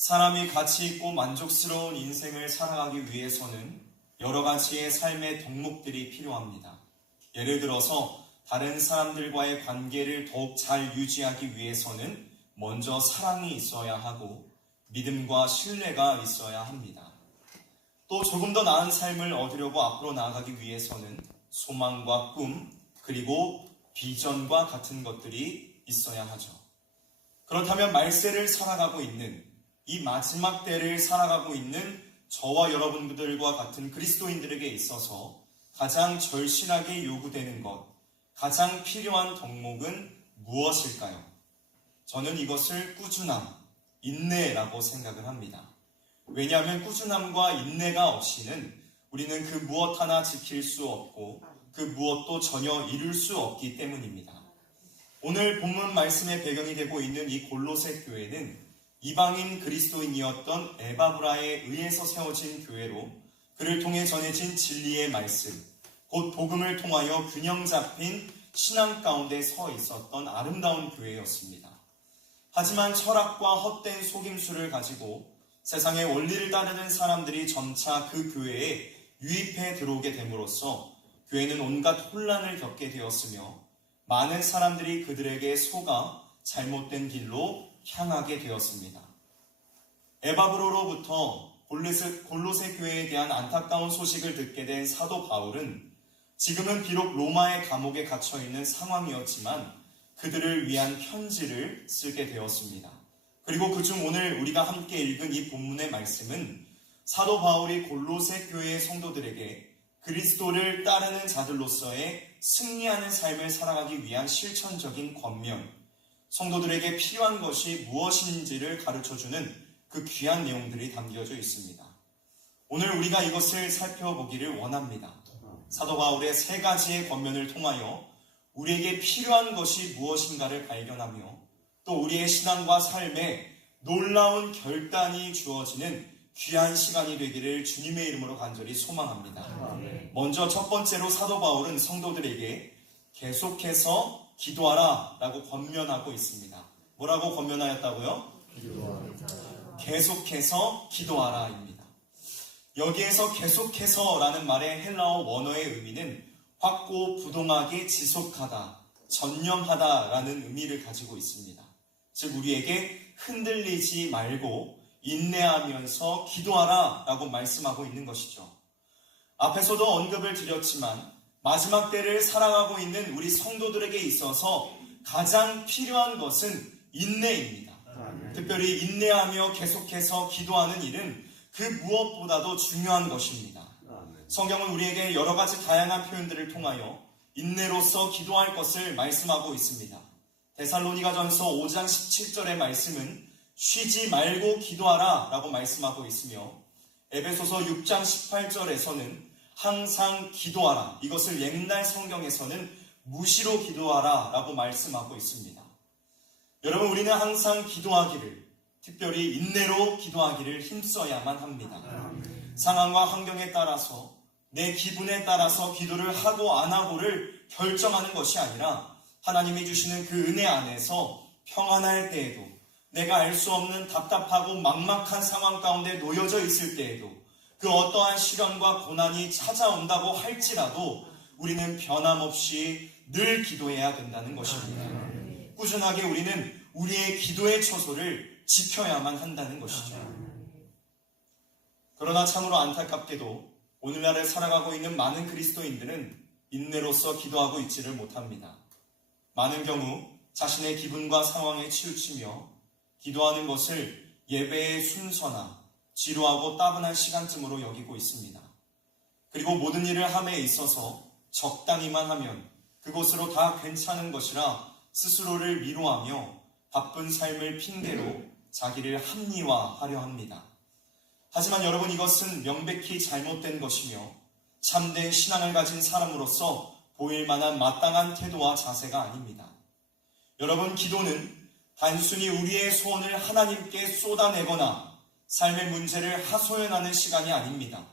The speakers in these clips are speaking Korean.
사람이 가치 있고 만족스러운 인생을 살아가기 위해서는 여러 가지의 삶의 덕목들이 필요합니다. 예를 들어서 다른 사람들과의 관계를 더욱 잘 유지하기 위해서는 먼저 사랑이 있어야 하고 믿음과 신뢰가 있어야 합니다. 또 조금 더 나은 삶을 얻으려고 앞으로 나아가기 위해서는 소망과 꿈, 그리고 비전과 같은 것들이 있어야 하죠. 그렇다면 말세를 살아가고 있는, 이 마지막 때를 살아가고 있는 저와 여러분들과 같은 그리스도인들에게 있어서 가장 절실하게 요구되는 것, 가장 필요한 덕목은 무엇일까요? 저는 이것을 꾸준함, 인내라고 생각을 합니다. 왜냐하면 꾸준함과 인내가 없이는 우리는 그 무엇 하나 지킬 수 없고 그 무엇도 전혀 이룰 수 없기 때문입니다. 오늘 본문 말씀의 배경이 되고 있는 이 골로새 교회는 이방인 그리스도인이었던 에바브라에 의해서 세워진 교회로 그를 통해 전해진 진리의 말씀, 곧 복음을 통하여 균형 잡힌 신앙 가운데 서 있었던 아름다운 교회였습니다. 하지만 철학과 헛된 속임수를 가지고 세상의 원리를 따르는 사람들이 점차 그 교회에 유입해 들어오게 됨으로써 교회는 온갖 혼란을 겪게 되었으며 많은 사람들이 그들에게 속아 잘못된 길로 향하게 되었습니다. 에바브로로부터 골로새 교회에 대한 안타까운 소식을 듣게 된 사도 바울은 지금은 비록 로마의 감옥에 갇혀있는 상황이었지만 그들을 위한 편지를 쓰게 되었습니다. 그리고 그중 오늘 우리가 함께 읽은 이 본문의 말씀은 사도 바울이 골로새 교회의 성도들에게 그리스도를 따르는 자들로서의 승리하는 삶을 살아가기 위한 실천적인 권면, 성도들에게 필요한 것이 무엇인지를 가르쳐주는 그 귀한 내용들이 담겨져 있습니다. 오늘 우리가 이것을 살펴보기를 원합니다. 사도 바울의 세 가지의 권면을 통하여 우리에게 필요한 것이 무엇인가를 발견하며 또 우리의 신앙과 삶에 놀라운 결단이 주어지는 귀한 시간이 되기를 주님의 이름으로 간절히 소망합니다. 먼저 첫 번째로 사도 바울은 성도들에게 계속해서 기도하라 라고 권면하고 있습니다. 뭐라고 권면하였다고요? 계속해서 기도하라입니다. 여기에서 계속해서라는 말의 헬라어 원어의 의미는 확고부동하게 지속하다, 전념하다라는 의미를 가지고 있습니다. 즉 우리에게 흔들리지 말고 인내하면서 기도하라 라고 말씀하고 있는 것이죠. 앞에서도 언급을 드렸지만 마지막 때를 살아가고 있는 우리 성도들에게 있어서 가장 필요한 것은 인내입니다. 특별히 인내하며 계속해서 기도하는 일은 그 무엇보다도 중요한 것입니다. 성경은 우리에게 여러 가지 다양한 표현들을 통하여 인내로서 기도할 것을 말씀하고 있습니다. 데살로니가전서 5장 17절의 말씀은 쉬지 말고 기도하라 라고 말씀하고 있으며 에베소서 6장 18절에서는 항상 기도하라, 이것을 옛날 성경에서는 무시로 기도하라 라고 말씀하고 있습니다. 여러분, 우리는 항상 기도하기를, 특별히 인내로 기도하기를 힘써야만 합니다. 상황과 환경에 따라서 내 기분에 따라서 기도를 하고 안 하고를 결정하는 것이 아니라 하나님이 주시는 그 은혜 안에서 평안할 때에도, 내가 알 수 없는 답답하고 막막한 상황 가운데 놓여져 있을 때에도, 그 어떠한 시련과 고난이 찾아온다고 할지라도 우리는 변함없이 늘 기도해야 된다는 것입니다. 꾸준하게 우리는 우리의 기도의 처소를 지켜야만 한다는 것이죠. 그러나 참으로 안타깝게도 오늘날에 살아가고 있는 많은 그리스도인들은 인내로서 기도하고 있지를 못합니다. 많은 경우 자신의 기분과 상황에 치우치며 기도하는 것을 예배의 순서나 지루하고 따분한 시간쯤으로 여기고 있습니다. 그리고 모든 일을 함에 있어서 적당히만 하면 그것으로 다 괜찮은 것이라 스스로를 위로하며 바쁜 삶을 핑계로 자기를 합리화하려 합니다. 하지만 여러분, 이것은 명백히 잘못된 것이며 참된 신앙을 가진 사람으로서 보일 만한 마땅한 태도와 자세가 아닙니다. 여러분, 기도는 단순히 우리의 소원을 하나님께 쏟아내거나 삶의 문제를 하소연하는 시간이 아닙니다.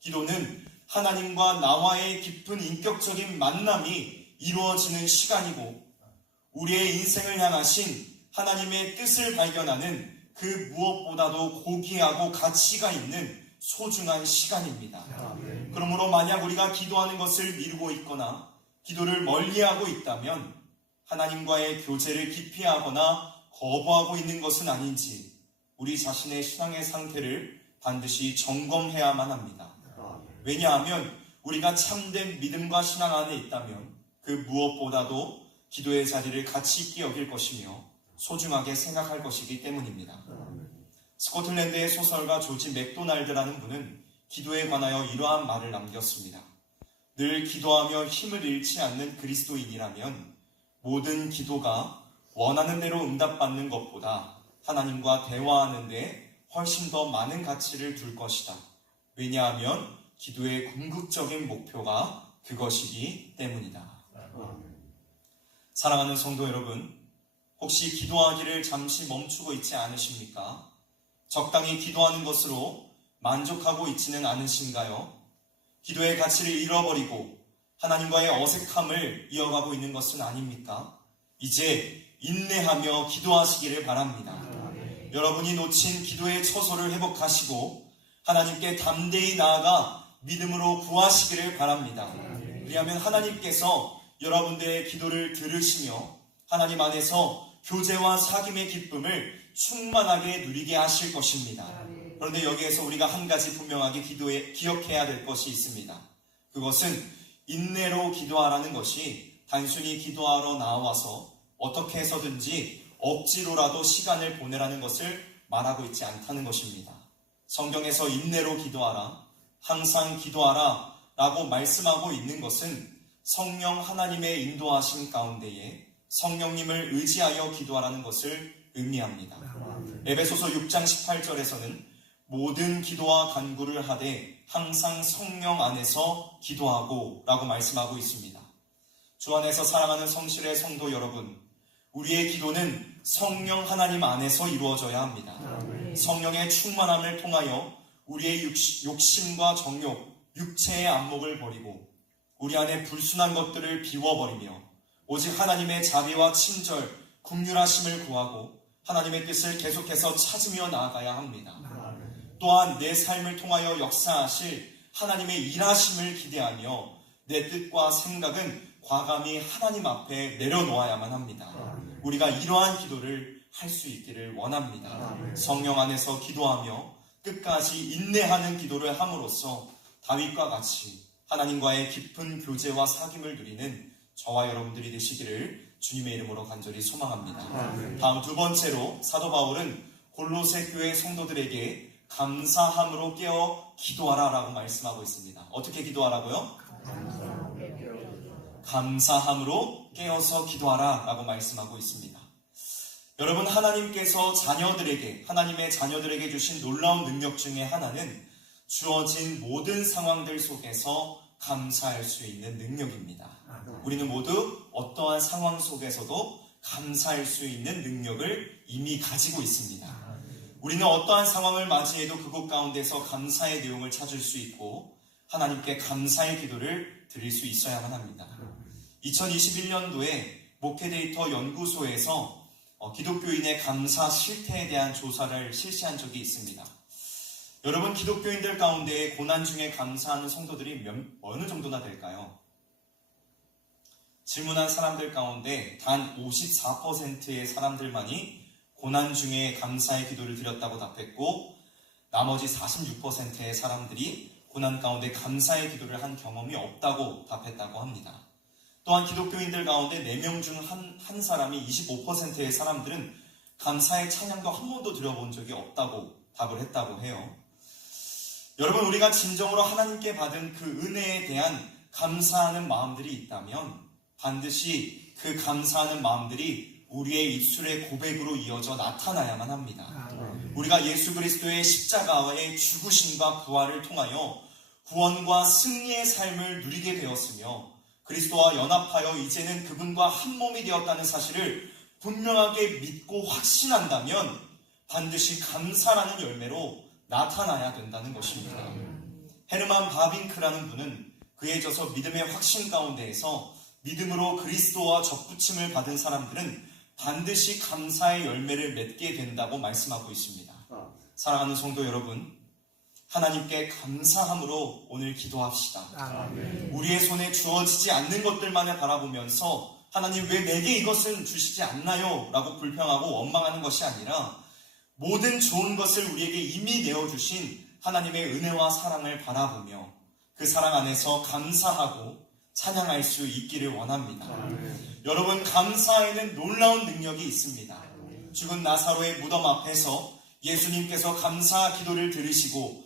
기도는 하나님과 나와의 깊은 인격적인 만남이 이루어지는 시간이고 우리의 인생을 향하신 하나님의 뜻을 발견하는 그 무엇보다도 고귀하고 가치가 있는 소중한 시간입니다. 그러므로 만약 우리가 기도하는 것을 미루고 있거나 기도를 멀리하고 있다면 하나님과의 교제를 기피하거나 거부하고 있는 것은 아닌지 우리 자신의 신앙의 상태를 반드시 점검해야만 합니다. 왜냐하면 우리가 참된 믿음과 신앙 안에 있다면 그 무엇보다도 기도의 자리를 가치 있게 여길 것이며 소중하게 생각할 것이기 때문입니다. 스코틀랜드의 소설가 조지 맥도날드라는 분은 기도에 관하여 이러한 말을 남겼습니다. 늘 기도하며 힘을 잃지 않는 그리스도인이라면 모든 기도가 원하는 대로 응답받는 것보다 하나님과 대화하는 데 훨씬 더 많은 가치를 둘 것이다. 왜냐하면 기도의 궁극적인 목표가 그것이기 때문이다. 사랑하는 성도 여러분, 혹시 기도하기를 잠시 멈추고 있지 않으십니까? 적당히 기도하는 것으로 만족하고 있지는 않으신가요? 기도의 가치를 잃어버리고 하나님과의 어색함을 이어가고 있는 것은 아닙니까? 이제 인내하며 기도하시기를 바랍니다. 여러분이 놓친 기도의 처소를 회복하시고 하나님께 담대히 나아가 믿음으로 구하시기를 바랍니다. 그리하면 하나님께서 여러분들의 기도를 들으시며 하나님 안에서 교제와 사귐의 기쁨을 충만하게 누리게 하실 것입니다. 그런데 여기에서 우리가 한 가지 분명하게 기억해야 될 것이 있습니다. 그것은 인내로 기도하라는 것이 단순히 기도하러 나와서 어떻게 해서든지 억지로라도 시간을 보내라는 것을 말하고 있지 않다는 것입니다. 성경에서 인내로 기도하라, 항상 기도하라 라고 말씀하고 있는 것은 성령 하나님의 인도하심 가운데에 성령님을 의지하여 기도하라는 것을 의미합니다. 에베소서 6장 18절에서는 모든 기도와 간구를 하되 항상 성령 안에서 기도하고 라고 말씀하고 있습니다. 주 안에서 사랑하는 성실의 성도 여러분, 우리의 기도는 성령 하나님 안에서 이루어져야 합니다. 성령의 충만함을 통하여 우리의 욕심과 정욕, 육체의 안목을 버리고 우리 안에 불순한 것들을 비워버리며 오직 하나님의 자비와 친절, 긍휼하심을 구하고 하나님의 뜻을 계속해서 찾으며 나아가야 합니다. 또한 내 삶을 통하여 역사하실 하나님의 일하심을 기대하며 내 뜻과 생각은 과감히 하나님 앞에 내려놓아야만 합니다. 우리가 이러한 기도를 할 수 있기를 원합니다. 성령 안에서 기도하며 끝까지 인내하는 기도를 함으로써 다윗과 같이 하나님과의 깊은 교제와 사귐을 누리는 저와 여러분들이 되시기를 주님의 이름으로 간절히 소망합니다. 다음 두 번째로 사도 바울은 골로새 교회 성도들에게 감사함으로 깨어 기도하라 라고 말씀하고 있습니다. 어떻게 기도하라고요? 감사함으로 깨어서 기도하라 라고 말씀하고 있습니다. 여러분, 하나님께서 하나님의 자녀들에게 주신 놀라운 능력 중에 하나는 주어진 모든 상황들 속에서 감사할 수 있는 능력입니다. 우리는 모두 어떠한 상황 속에서도 감사할 수 있는 능력을 이미 가지고 있습니다. 우리는 어떠한 상황을 맞이해도 그곳 가운데서 감사의 내용을 찾을 수 있고 하나님께 감사의 기도를 드릴 수 있어야만 합니다. 2021년도에 목회데이터 연구소에서 기독교인의 감사 실태에 대한 조사를 실시한 적이 있습니다. 여러분, 기독교인들 가운데 고난 중에 감사하는 성도들이 어느 정도나 될까요? 질문한 사람들 가운데 단 54%의 사람들만이 고난 중에 감사의 기도를 드렸다고 답했고, 나머지 46%의 사람들이 고난 가운데 감사의 기도를 한 경험이 없다고 답했다고 합니다. 또한 기독교인들 가운데 4명 중 한 사람이 25%의 사람들은 감사의 찬양도 한 번도 드려본 적이 없다고 답을 했다고 해요. 여러분, 우리가 진정으로 하나님께 받은 그 은혜에 대한 감사하는 마음들이 있다면 반드시 그 감사하는 마음들이 우리의 입술의 고백으로 이어져 나타나야만 합니다. 우리가 예수 그리스도의 십자가의 죽으심과 부활을 통하여 구원과 승리의 삶을 누리게 되었으며 그리스도와 연합하여 이제는 그분과 한 몸이 되었다는 사실을 분명하게 믿고 확신한다면 반드시 감사라는 열매로 나타나야 된다는 것입니다. 헤르만 바빙크라는 분은 그에 져서 믿음의 확신 가운데에서 믿음으로 그리스도와 접붙임을 받은 사람들은 반드시 감사의 열매를 맺게 된다고 말씀하고 있습니다. 사랑하는 성도 여러분, 하나님께 감사함으로 오늘 기도합시다. 아멘. 우리의 손에 주어지지 않는 것들만을 바라보면서 하나님 왜 내게 이것은 주시지 않나요? 라고 불평하고 원망하는 것이 아니라 모든 좋은 것을 우리에게 이미 내어주신 하나님의 은혜와 사랑을 바라보며 그 사랑 안에서 감사하고 찬양할 수 있기를 원합니다. 여러분, 감사에는 놀라운 능력이 있습니다. 죽은 나사로의 무덤 앞에서 예수님께서 감사 기도를 들으시고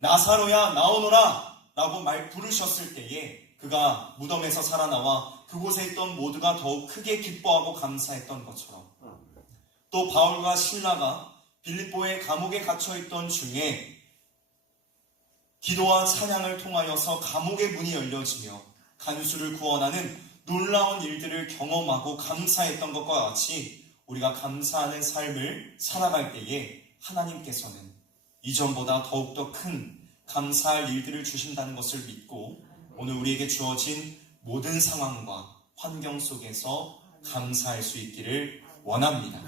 나사로야 나오너라 라고 부르셨을 때에 그가 무덤에서 살아나와 그곳에 있던 모두가 더욱 크게 기뻐하고 감사했던 것처럼, 또 바울과 실라가 빌립보의 감옥에 갇혀있던 중에 기도와 찬양을 통하여서 감옥의 문이 열려지며 간수를 구원하는 놀라운 일들을 경험하고 감사했던 것과 같이 우리가 감사하는 삶을 살아갈 때에 하나님께서는 이전보다 더욱더 큰 감사할 일들을 주신다는 것을 믿고 오늘 우리에게 주어진 모든 상황과 환경 속에서 감사할 수 있기를 원합니다.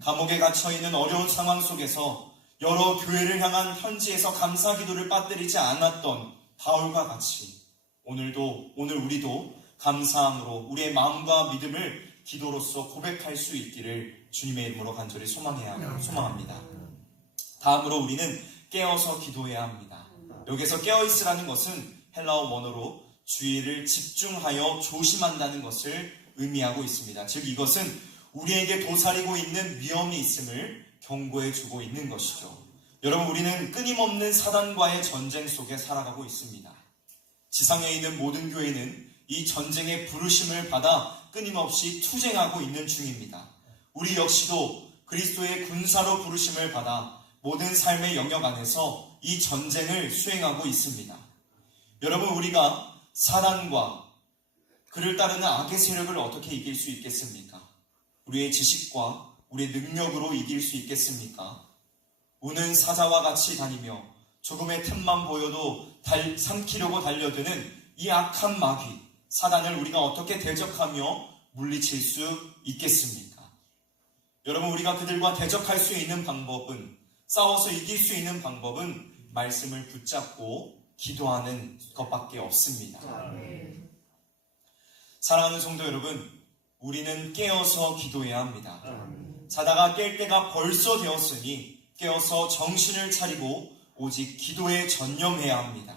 감옥에 갇혀있는 어려운 상황 속에서 여러 교회를 향한 현지에서 감사 기도를 빠뜨리지 않았던 바울과 같이 오늘 우리도 감사함으로 우리의 마음과 믿음을 기도로서 고백할 수 있기를 주님의 이름으로 간절히 소망합니다. 다음으로 우리는 깨어서 기도해야 합니다. 여기서 깨어있으라는 것은 헬라어 원어로 주의를 집중하여 조심한다는 것을 의미하고 있습니다. 즉 이것은 우리에게 도사리고 있는 위험이 있음을 경고해 주고 있는 것이죠. 여러분, 우리는 끊임없는 사단과의 전쟁 속에 살아가고 있습니다. 지상에 있는 모든 교회는 이 전쟁의 부르심을 받아 끊임없이 투쟁하고 있는 중입니다. 우리 역시도 그리스도의 군사로 부르심을 받아 모든 삶의 영역 안에서 이 전쟁을 수행하고 있습니다. 여러분, 우리가 사단과 그를 따르는 악의 세력을 어떻게 이길 수 있겠습니까? 우리의 지식과 우리의 능력으로 이길 수 있겠습니까? 우는 사자와 같이 다니며 조금의 틈만 보여도 삼키려고 달려드는 이 악한 마귀 사단을 우리가 어떻게 대적하며 물리칠 수 있겠습니까? 여러분, 우리가 그들과 대적할 수 있는 방법은, 싸워서 이길 수 있는 방법은 말씀을 붙잡고 기도하는 것밖에 없습니다. 사랑하는 성도 여러분, 우리는 깨어서 기도해야 합니다. 자다가 깰 때가 벌써 되었으니 깨어서 정신을 차리고 오직 기도에 전념해야 합니다.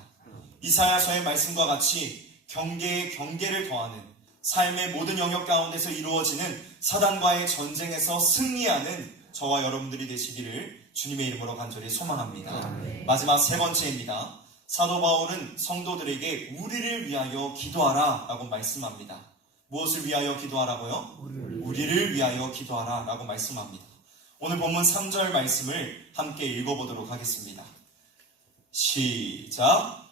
이사야서의 말씀과 같이 경계에 경계를 더하는 삶의 모든 영역 가운데서 이루어지는 사단과의 전쟁에서 승리하는 저와 여러분들이 되시기를 주님의 이름으로 간절히 소망합니다. 마지막 세 번째입니다. 사도 바울은 성도들에게 우리를 위하여 기도하라 라고 말씀합니다. 무엇을 위하여 기도하라고요? 우리를 위하여 기도하라 라고 말씀합니다. 오늘 본문 3절 말씀을 함께 읽어보도록 하겠습니다. 시작.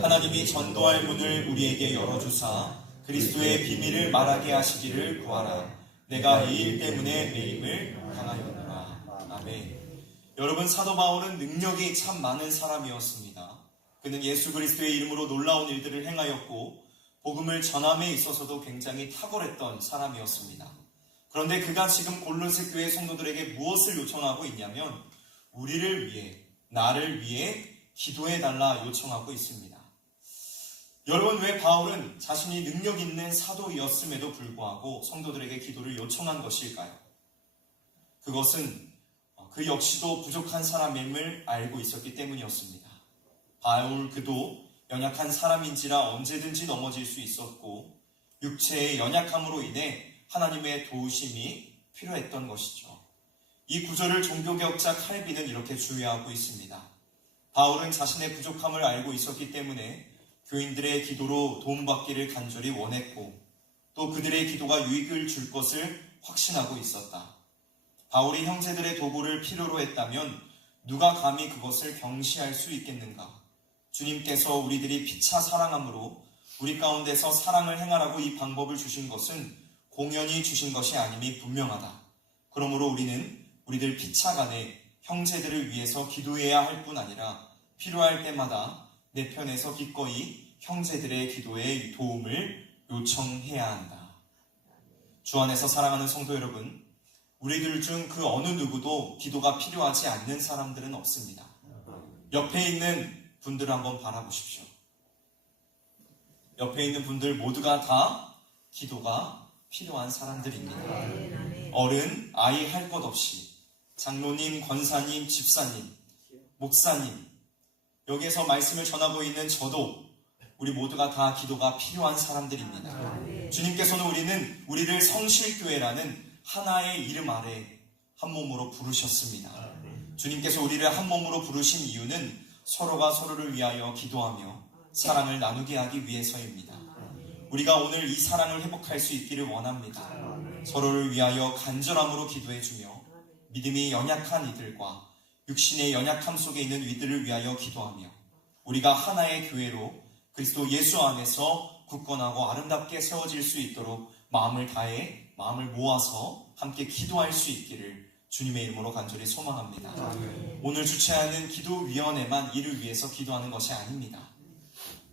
하나님이 전도할 문을 우리에게 열어주사 그리스도의 비밀을 말하게 하시기를 구하라. 내가 이 일 때문에 내 힘을 당하였노라. 아멘. 여러분, 사도 바울은 능력이 참 많은 사람이었습니다. 그는 예수 그리스도의 이름으로 놀라운 일들을 행하였고 복음을 전함에 있어서도 굉장히 탁월했던 사람이었습니다. 그런데 그가 지금 골로새 교회 성도들에게 무엇을 요청하고 있냐면 우리를 위해, 나를 위해 기도해달라 요청하고 있습니다. 여러분, 왜 바울은 자신이 능력 있는 사도이었음에도 불구하고 성도들에게 기도를 요청한 것일까요? 그것은 그 역시도 부족한 사람임을 알고 있었기 때문이었습니다. 바울 그도 연약한 사람인지라 언제든지 넘어질 수 있었고 육체의 연약함으로 인해 하나님의 도우심이 필요했던 것이죠. 이 구절을 종교개혁자 칼빈은 이렇게 주의하고 있습니다. 바울은 자신의 부족함을 알고 있었기 때문에 교인들의 기도로 도움받기를 간절히 원했고 또 그들의 기도가 유익을 줄 것을 확신하고 있었다. 바울이 형제들의 도구를 필요로 했다면 누가 감히 그것을 경시할 수 있겠는가? 주님께서 우리들이 피차 사랑함으로 우리 가운데서 사랑을 행하라고 이 방법을 주신 것은 공연히 주신 것이 아님이 분명하다. 그러므로 우리는 우리들 피차 간에 형제들을 위해서 기도해야 할 뿐 아니라 필요할 때마다 내 편에서 기꺼이 형제들의 기도에 도움을 요청해야 한다. 주 안에서 사랑하는 성도 여러분, 우리들 중 그 어느 누구도 기도가 필요하지 않는 사람들은 없습니다. 옆에 있는 분들을 한번 바라보십시오. 옆에 있는 분들 모두가 다 기도가 필요한 사람들입니다. 어른, 아이 할 것 없이 장로님, 권사님, 집사님, 목사님, 여기에서 말씀을 전하고 있는 저도 우리 모두가 다 기도가 필요한 사람들입니다. 주님께서는 우리를 성실교회라는 하나의 이름 아래 한 몸으로 부르셨습니다. 주님께서 우리를 한 몸으로 부르신 이유는 서로가 서로를 위하여 기도하며 사랑을 나누게 하기 위해서입니다. 우리가 오늘 이 사랑을 회복할 수 있기를 원합니다. 서로를 위하여 간절함으로 기도해주며 믿음이 연약한 이들과 육신의 연약함 속에 있는 이들을 위하여 기도하며 우리가 하나의 교회로 그리스도 예수 안에서 굳건하고 아름답게 세워질 수 있도록 마음을 다해 마음을 모아서 함께 기도할 수 있기를 주님의 이름으로 간절히 소망합니다. 오늘 주최하는 기도위원회만 이를 위해서 기도하는 것이 아닙니다.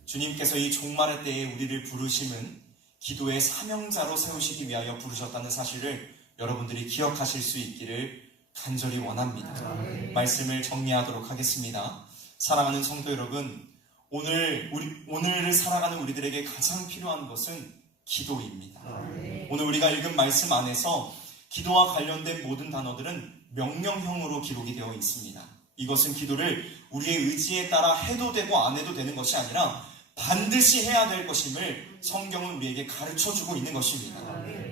주님께서 이 종말의 때에 우리를 부르심은 기도의 사명자로 세우시기 위하여 부르셨다는 사실을 여러분들이 기억하실 수 있기를 간절히 원합니다. 말씀을 정리하도록 하겠습니다. 사랑하는 성도 여러분, 오늘을 살아가는 우리들에게 가장 필요한 것은 기도입니다. 오늘 우리가 읽은 말씀 안에서 기도와 관련된 모든 단어들은 명령형으로 기록이 되어 있습니다. 이것은 기도를 우리의 의지에 따라 해도 되고 안 해도 되는 것이 아니라 반드시 해야 될 것임을 성경은 우리에게 가르쳐주고 있는 것입니다.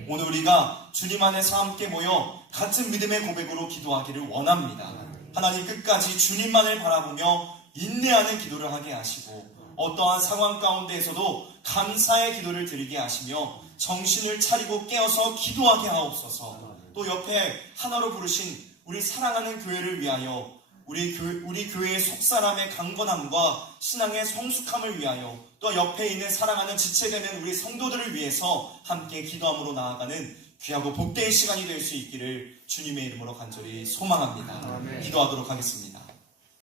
오늘 우리가 주님 안에서 함께 모여 같은 믿음의 고백으로 기도하기를 원합니다. 하나님 끝까지 주님만을 바라보며 인내하는 기도를 하게 하시고 어떠한 상황 가운데에서도 감사의 기도를 드리게 하시며 정신을 차리고 깨어서 기도하게 하옵소서. 또 옆에 하나로 부르신 우리 사랑하는 교회를 위하여 우리 교회의 속사람의 강건함과 신앙의 성숙함을 위하여 또 옆에 있는 사랑하는 지체되는 우리 성도들을 위해서 함께 기도함으로 나아가는 귀하고 복된 시간이 될 수 있기를 주님의 이름으로 간절히 소망합니다. 기도하도록 하겠습니다.